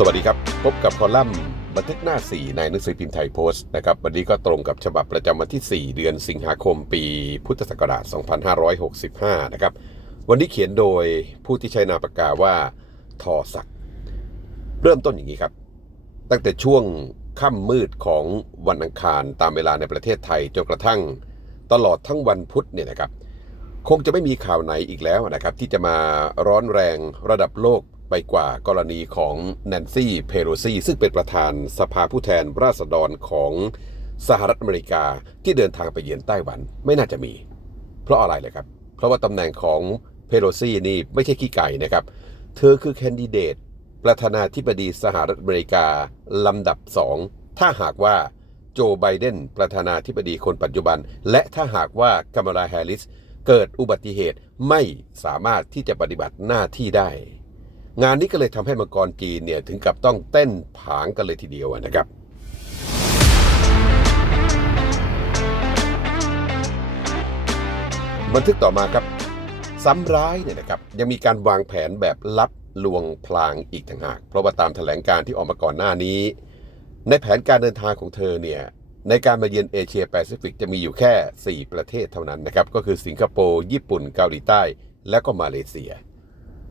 สวัสดีครับ พบกับคอลัมน์บันทึกหน้า 4 ในหนังสือพิมพ์ไทยโพสต์นะครับวันนี้ก็ตรงกับฉบับประจำวันที่ 4 เดือนสิงหาคมปีพุทธศักราช 2565 นะครับ วันนี้เขียนโดยผู้ที่ใช้นามปากกาว่าทอศักดิ์เริ่มต้นอย่างนี้ครับ ตั้งแต่ช่วงค่ำมืดของวันอังคารตามเวลาในประเทศไทยจนกระทั่งตลอดทั้งวันพุธเนี่ยนะครับ คงจะไม่มีข่าวไหนอีกแล้วนะครับ ที่จะมาร้อนแรงระดับโลก ไปกว่ากรณีของแนนซี่เพโลซีซึ่งเป็นประธานสภาผู้แทนราษฎรของสหรัฐอเมริกาที่เดินทางไปเยือนไต้หวันไม่น่าจะมี เพราะอะไรเลยครับ เพราะว่าตำแหน่งของเพโลซีนี่ไม่ใช่ขี้ไก่นะครับ เธอคือแคนดิเดต ประธานาธิบดีสหรัฐอเมริกา ลำดับสองถ้าหากว่าโจไบเดนประธานาธิบดีคนปัจจุบัน และถ้าหากว่ากัมลาแฮร์ริสเกิดอุบัติเหตุไม่สามารถที่จะปฏิบัติหน้าที่ได้ งานนี้ก็เลยทำให้มังกรจีนเนี่ยถึงกับต้องเต้นผางกันเลยทีเดียวนะครับบันทึกต่อมาครับ ซ้ำร้ายเนี่ยนะครับยังมีการวางแผนแบบลับลวงพลางอีกต่างหาก เพราะว่าตามแถลงการที่ออกมาก่อนหน้านี้ ในแผนการเดินทางของเธอเนี่ยในการมาเยือนเอเชียแปซิฟิกจะมีอยู่แค่ 4 ประเทศเท่านั้นนะครับ ก็คือสิงคโปร์ ญี่ปุ่น เกาหลีใต้ และก็มาเลเซีย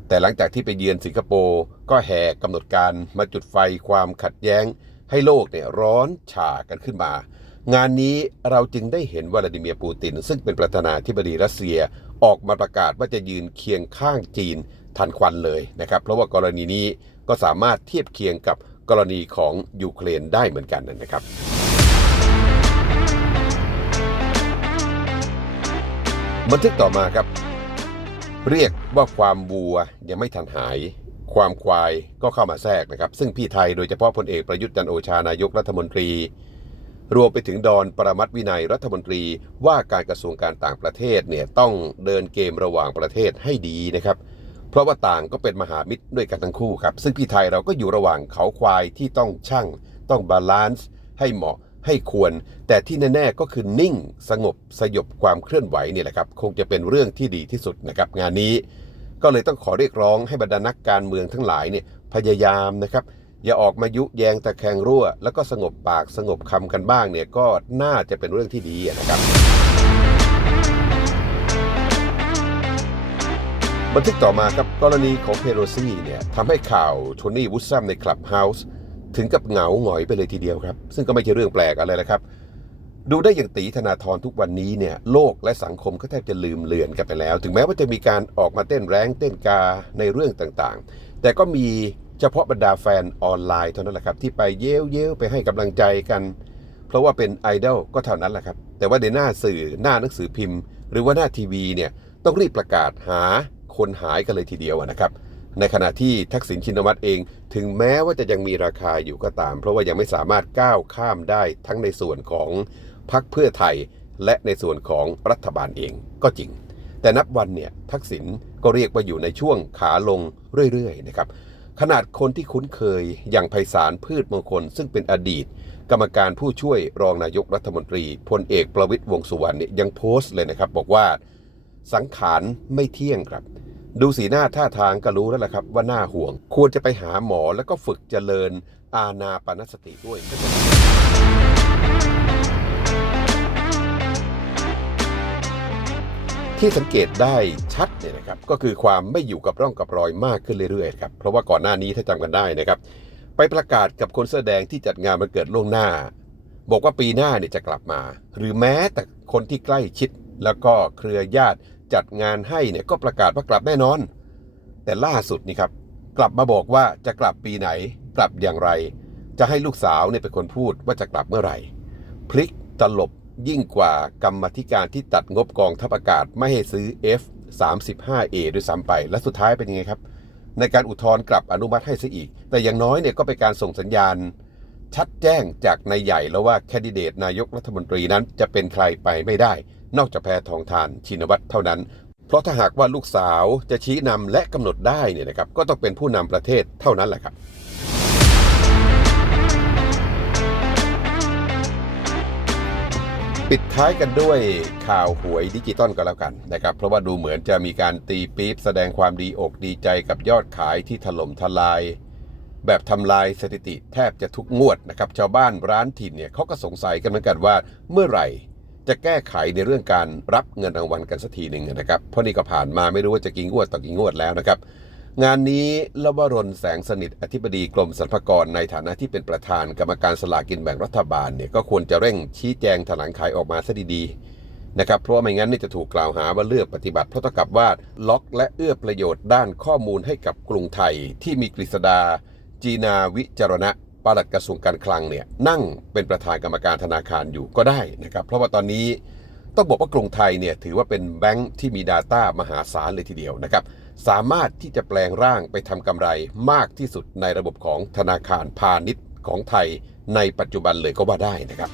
แต่หลังจากที่ไปเยือนสิงคโปร์ก็แห่กำหนดการมาจุดไฟความขัดแย้ง ให้โลกเนี่ยร้อนฉากันขึ้นมา งานนี้เราจึงได้เห็นวลาดิเมียร์ปูติน ซึ่งเป็นประธานาธิบดีรัสเซียออกมาประกาศว่าจะยืนเคียงข้างจีนทันควันเลยนะครับ เพราะว่ากรณีนี้ก็สามารถเทียบเคียงกับกรณีของยูเครนได้เหมือนกันนะครับบันทึกต่อมาครับ เรียกว่าความวัวยังไม่ทันหาย ความควายก็เข้ามาแทรกนะครับ ซึ่งพี่ไทยโดยเฉพาะพลเอกประยุทธ์จันโอชานายกรัฐมนตรี รวมไปถึงดอนประมัติวินัยรัฐมนตรีว่าการกระทรวงการต่างประเทศเนี่ยต้องเดินเกมระหว่างประเทศให้ดีนะครับเพราะว่าต่างก็เป็นมหามิตรด้วยกันทั้งคู่ครับ ซึ่งพี่ไทยเราก็อยู่ระหว่างเขาควายที่ต้องชั่ง ต้องบาลานซ์ให้เหมาะ ให้ควร แต่ที่แน่ๆก็คือนิ่งสงบสยบความเคลื่อนไหวนี่แหละครับคงจะเป็นเรื่องที่ดีที่สุดนะครับงานนี้ ก็เลยต้องขอเรียกร้องให้บรรดานักการเมืองทั้งหลายเนี่ยพยายามนะครับอย่าออกมายุแยงตะแคงรั่ว แล้วก็สงบปากสงบคำกันบ้างเนี่ยก็น่าจะเป็นเรื่องที่ดีนะครับบันทึกต่อมาครับกรณีของเพโรซี่เนี่ยทำให้ข่าวโทนี่วูดซัมในคลับเฮาส์ ถึงกับเหงาหงอยไปเลยทีเดียวครับ ซึ่งก็ไม่ใช่เรื่องแปลกอะไรนะครับ ดูได้อย่างตีธนาธรทุกวันนี้เนี่ยโลกและสังคมก็แทบจะลืมเลือนกันไปแล้ว ถึงแม้ว่าจะมีการออกมาเต้นแรงเต้นกาในเรื่องต่างๆ แต่ก็มีเฉพาะบรรดาแฟนออนไลน์เท่านั้นแหละครับ ที่ไปเย้ยวเย้ไปให้กำลังใจกัน เพราะว่าเป็นไอดอลก็เท่านั้นแหละครับ แต่ว่าในหน้าสื่อหน้าหนังสือพิมพ์ หรือว่าหน้าทีวีเนี่ยต้องรีบประกาศหาคนหายกันเลยทีเดียวนะครับ ในขณะที่ทักษิณชินวัตรเอง ถึงแม้ว่าจะยังมีราคาอยู่ก็ตาม เพราะว่ายังไม่สามารถก้าวข้ามได้ทั้งในส่วนของพรรคเพื่อไทย และในส่วนของรัฐบาลเองก็จริง แต่นับวันเนี่ยทักษิณก็เรียกว่าอยู่ในช่วงขาลงเรื่อยๆนะครับขนาดคนที่คุ้นเคยอย่างไพศาลพืชมงคล ซึ่งเป็นอดีต กรรมการผู้ช่วยรองนายกรัฐมนตรีพลเอกประวิตยวงสุวรรณเนี่ยยังโพสต์เลยนะครับ บอกว่าสังขารไม่เที่ยงครับ ดูสีหน้าท่าทางก็รู้แล้วล่ะครับว่าน่าห่วง ควรจะไปหาหมอแล้วก็ฝึกเจริญอาณาปานสติด้วย ที่สังเกตได้ชัดเนี่ยนะครับก็คือความไม่อยู่กับร่องกับรอยมากขึ้นเรื่อยๆครับเพราะว่าก่อนหน้านี้ถ้าจำกันได้นะครับ ไปประกาศกับคนเสื้อแดงที่จัดงานมันเกิดล่วงหน้า บอกว่าปีหน้าเนี่ยจะกลับมา หรือแม้แต่คนที่ใกล้ชิดแล้วก็เครือญาติ จัดงานให้เนี่ยก็ประกาศว่ากลับแน่นอน แต่ล่าสุดนี่ครับ กลับมาบอกว่าจะกลับปีไหน กลับอย่างไร จะให้ลูกสาวเนี่ยเป็นคนพูดว่าจะกลับเมื่อไหร่ พลิกตลบยิ่งกว่ากรรมธิการที่ตัดงบกองทัพอากาศไม่ให้ซื้อ F 35A ด้วยซ้ำไป และสุดท้ายเป็นยังไงครับ ในการอุทธรณ์กลับอนุมัติให้ซะอีก แต่อย่างน้อยเนี่ยก็เป็นการส่งสัญญาณ ชัดแจ้งจากนายใหญ่แล้วว่าแคนดิเดตนายกรัฐมนตรีนั้นจะเป็นใครไปไม่ได้ นอกจากแพทองทานชินวัตรเท่านั้น เพราะถ้าหากว่าลูกสาวจะชี้นำและกำหนดได้เนี่ยนะครับก็ต้องเป็นผู้นำประเทศเท่านั้นแหละครับปิดท้ายกันด้วยข่าวหวยดิจิตอลก็แล้วกันนะครับ เพราะว่าดูเหมือนจะมีการตีปี๊บแสดงความดีอกดีใจกับยอดขายที่ถล่มทลาย แบบทำลายสถิติแทบจะทุกงวดนะครับ ชาวบ้านร้านถิ่นเนี่ยเขาก็สงสัยกันเหมือนกันว่าเมื่อไหร่ จะแก้ไขในเรื่องการรับเงินรางวัลกันสักทีหนึ่งนะครับ เพราะนี่ก็ผ่านมาไม่รู้ว่าจะกี่งวดต่อกี่งวดแล้วนะครับ งานนี้ลวรนแสงสนิทอธิบดีกรมสรรพากรในฐานะที่เป็นประธานกรรมการสลากกินแบ่งรัฐบาลเนี่ยก็ควรจะเร่งชี้แจงแถลงไขออกมาซะดีๆนะครับ เพราะไม่งั้นนี่จะถูกกล่าวหาว่าเลือกปฏิบัติเพราะเท่ากับว่าล็อกและเอื้อประโยชน์ด้านข้อมูลให้กับกรุงไทยที่มีกฤษดาจีนาวิจารณะ ปลัดกระทรวงการคลังเนี่ยนั่งเป็นประธานกรรมการธนาคารอยู่ก็ได้นะครับ เพราะว่าตอนนี้ต้องบอกว่ากรุงไทยเนี่ยถือว่าเป็นแบงค์ที่มี Data มหาศาลเลยทีเดียวนะครับ สามารถที่จะแปลงร่างไปทำกำไรมากที่สุดในระบบของธนาคารพาณิชย์ของไทยในปัจจุบันเลยก็ว่าได้นะครับ